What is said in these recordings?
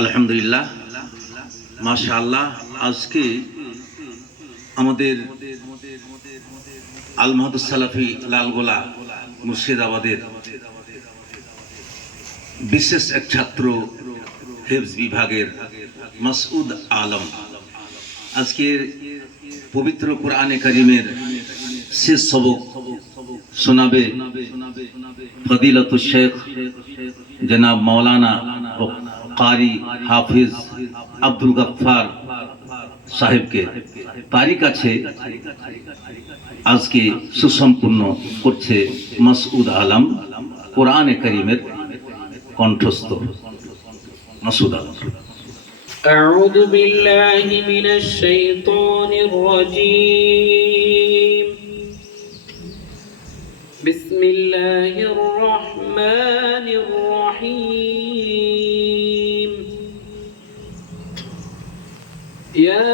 আলহামদুলিল্লাহ মাশা আল্লাহ আজকে আমাদের আল সালাফি লালগোলা মুর্শিদাবাদের বিশেষ এক ছাত্র হেফজ বিভাগের মাসউদ আলম। আজকের পবিত্র কোরআনে করিমের শেষ সবক শোনাবে ফদিলত শেখ জনাব মাওলানা ও কারি হাফিজ আব্দুল গফফার সাহেবকে তারই কাছে আজকে সুসম্পূর্ণ করছে মাসউদ আলম কোরআনে করিমের কণ্ঠস্থ মাসুদ আলম أعوذ بالله من الشيطان الرجيم بسم الله الرحمن الرحيم يا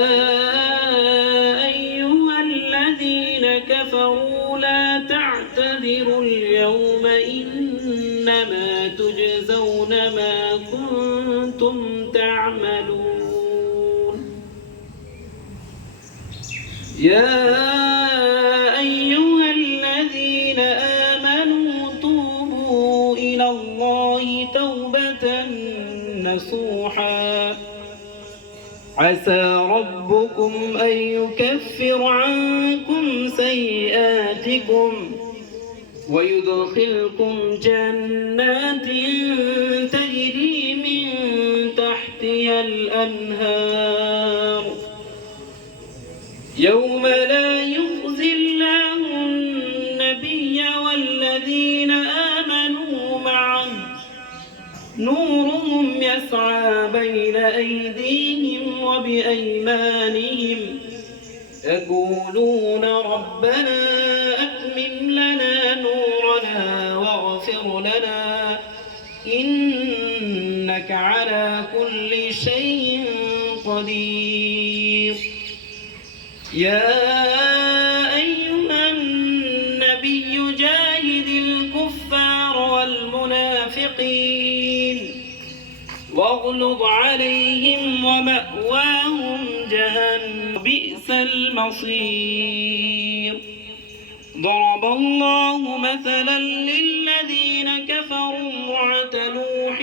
أيها الذين كفروا لا تعتذروا اليوم إنما تجزون ما كنتم تعملون. يا عسى ربكم أن يكفر عنكم سيئاتكم ويدخلكم جنات تجري من تحتها الأنهار. يوم لا يخزي الله النبي والذين آمنوا معه. نورهم يسعى بين أيديهم وبأيمانهم يقولون ربنا أتمم لنا نورنا واغفر لنا إنك على كل شيء قدير. يا أيها النبي جاهد الكفار والمنافقين واغلظ عليهم ومأواهم جهنم بئس المصير. ضرب الله مثلا للذين كفروا امرأة نوح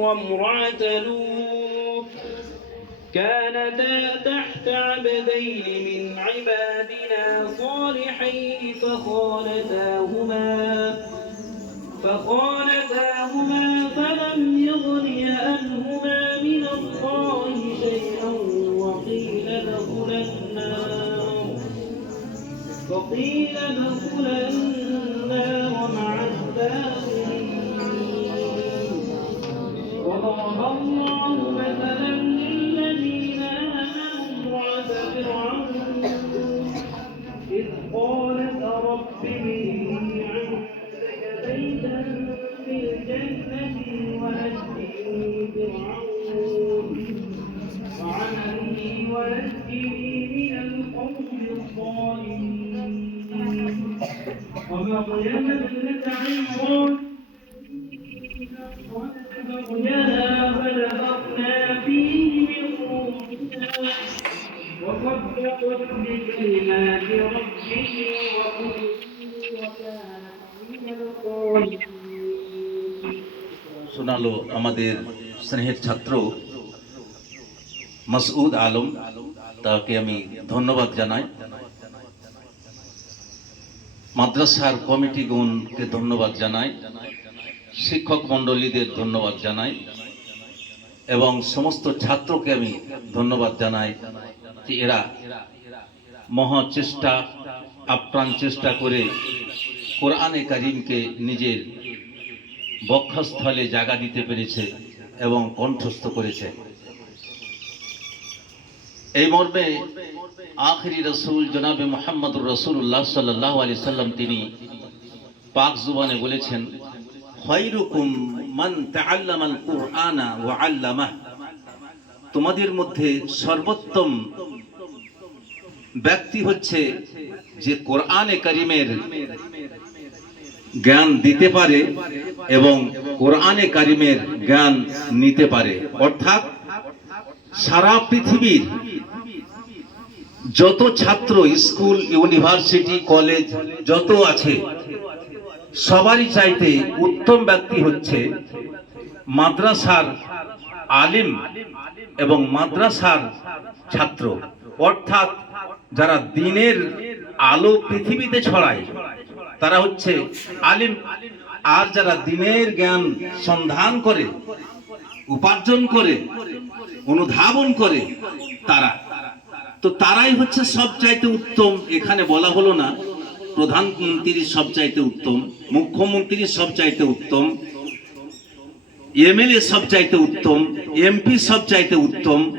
وامرأة لوط. كانتا تحت عبدين من عبادنا صالحين فخانتاهما فخانتاهما وقيل ادخلا وصدقت بكلمات ربه وكتبه وكان من القانتين শোনালো আমাদের স্নেহের ছাত্র মাসউদ আলম তাকে আমি ধন্যবাদ জানাই মাদ্রাসার কমিটিগণকে ধন্যবাদ জানাই শিক্ষক মণ্ডলীদের ধন্যবাদ জানাই এবং সমস্ত ছাত্রকে আমি ধন্যবাদ জানাই যে এরা মহা চেষ্টা, আপ্রাণ চেষ্টা করে কোরআনে কারিমকে নিজের বক্ষস্থলে জায়গা দিতে পেরেছে এবং কণ্ঠস্থ করেছে। এই মর্মে আখরি রসুল জনাবে মোহাম্মদুর রসুল্লাহ সাল্লাহ আলি সাল্লাম তিনি পাক জুবানে বলেছেন, খৈরুকুম মান ওয়া আল্লামাহ তোমাদের মধ্যে সর্বোত্তম ব্যক্তি হচ্ছে যে কোরআনে করিমের জ্ঞান দিতে পারে এবং কোরআনে কারিমের জ্ঞান নিতে পারে। অর্থাৎ সারা পৃথিবীর যত ছাত্র স্কুল, ইউনিভার্সিটি, কলেজ, যত আছে সবারই চাইতে উত্তম ব্যক্তি হচ্ছে মাদ্রাসার আলিম এবং মাদ্রাসার ছাত্র। অর্থাৎ যারা দিনের আলো পৃথিবীতে ছড়ায়, তারা হচ্ছে আলিম। আর যারা দিনের জ্ঞান সন্ধান করে, উপার্জন করে, অনুধাবন করে, তারা। তো তারাই হচ্ছে সবচাইতে উত্তম। এখানে বলা হলো না প্রধানমন্ত্রী সবচাইতে উত্তম, মুখ্যমন্ত্রী সবচাইতে উত্তম, এমএলএ সবচাইতে উত্তম, এমপি সবচাইতে উত্তম,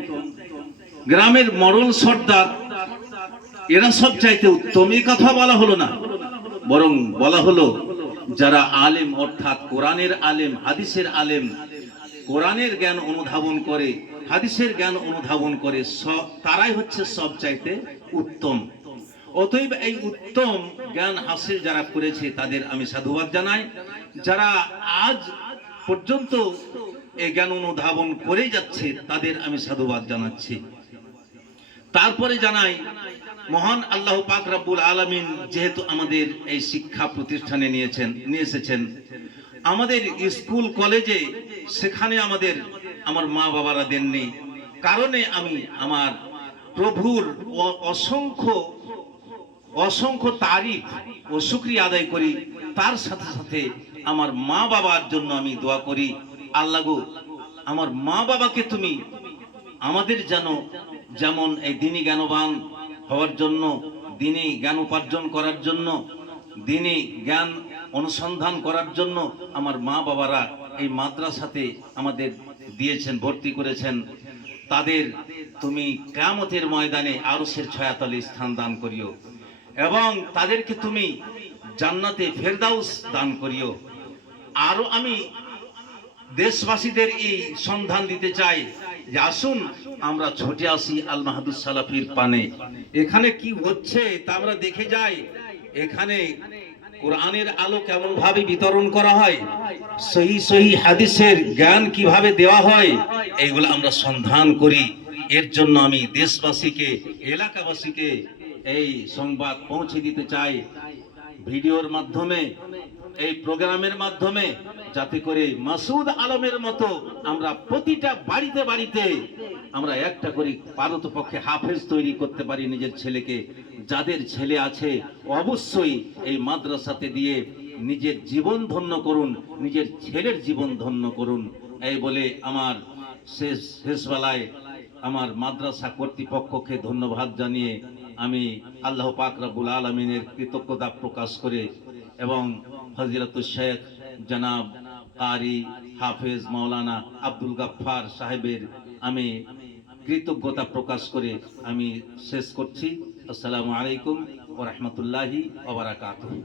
গ্রামের মরল সর্দার, এরা সবচাইতে উত্তম। এই কথা বলা হলো না, বরং বলা হলো যারা আলেম, অর্থাৎ কোরআনের আলেম, হাদিসের আলেম, কোরআনের জ্ঞান অনুধাবন করে, হাদিসের জ্ঞান অনুধাবন করে, স- তারাই হচ্ছে সব চাইতে উত্তম। অতএব এই উত্তম জ্ঞান হাসিল যারা করেছে, তাদের আমি সাধুবাদ জানাই। যারা আজ পর্যন্ত এই জ্ঞান অনুধাবন করে যাচ্ছে, তাদের আমি সাধুবাদ জানাচ্ছি। তারপরে জানাই, মহান আল্লাহ পাক রাব্বুল আলামিন যেহেতু আমাদের এই শিক্ষা প্রতিষ্ঠানে নিয়েছেন, নিয়ে এসেছেন, আমাদের স্কুল, কলেজে সেখানে আমাদের আমার মা বাবারা দেননি। কারণে আমি আমার প্রভুর অসংখ্য অসংখ্য তারিফ ও শুক্রিয়া আদায় করি। তার সাথে সাথে আমার মা বাবার জন্য আমি দোয়া করি। আল্লাহ গো, আমার মা বাবাকে তুমি আমাদের যেন যেমন এই দিনী জ্ঞানবান হওয়ার জন্য দিনে জ্ঞান উপার্জন করার জন্য দিনে জ্ঞান অনুসন্ধান করার জন্য আমার মা বাবারা এই মাদ্রাসাতে আমাদের দিয়েছেন, ভর্তি করেছেন। তাদের তুমি কেয়ামতের ময়দানে আরসের ছায়াতলে স্থান দান করিও। এবং তাদেরকে তুমি জান্নাতে ফেরদাউস দান করিও। আরও আমি দেশবাসীদের এই সন্ধান দিতে চাই যে আসুন, আমরা ছুটে আসি আল মাহাদুস সালাফির পানে। এখানে কি হচ্ছে তা আমরা দেখে যাই। এখানে কোরআনের আলো কেমন ভাবে বিতরণ করা হয়, সহি সহি হাদিসের জ্ঞান কীভাবে দেওয়া হয়, এইগুলো আমরা সন্ধান করি। এর জন্য আমি দেশবাসীকে, এলাকাবাসীকে এই সংবাদ পৌঁছে দিতে চাই। ভিডিওর মাধ্যমে, এই প্রোগ্রামের মাধ্যমে, যাতে করে মাসুদ আলমের মতো আমরা প্রতিটা বাড়িতে বাড়িতে আমরা একটা করে পারত পক্ষে হাফেজ তৈরি করতে পারি নিজের ছেলেকে। যাদের ছেলে আছে, অবশ্যই এই মাদ্রাসাতে দিয়ে নিজের জীবন ধন্য করুন, নিজের ছেলের জীবন ধন্য করুন। এই বলে আমার শেষ, শেষবেলায় আমার মাদ্রাসা কর্তৃপক্ষকে ধন্যবাদ জানিয়ে আমি আল্লাহ পাক রাব্বুল আলমিনের কৃতজ্ঞতা প্রকাশ করে এবং ফজিলাতুল শেখ জনাব কারি হাফেজ মাওলানা আব্দুল গাফফার সাহেবের আমি কৃতজ্ঞতা প্রকাশ করে। আমি শেষ করছি। আসসালামু আলাইকুম ওয়া রাহমাতুল্লাহি ওয়া বারাকাতুহু।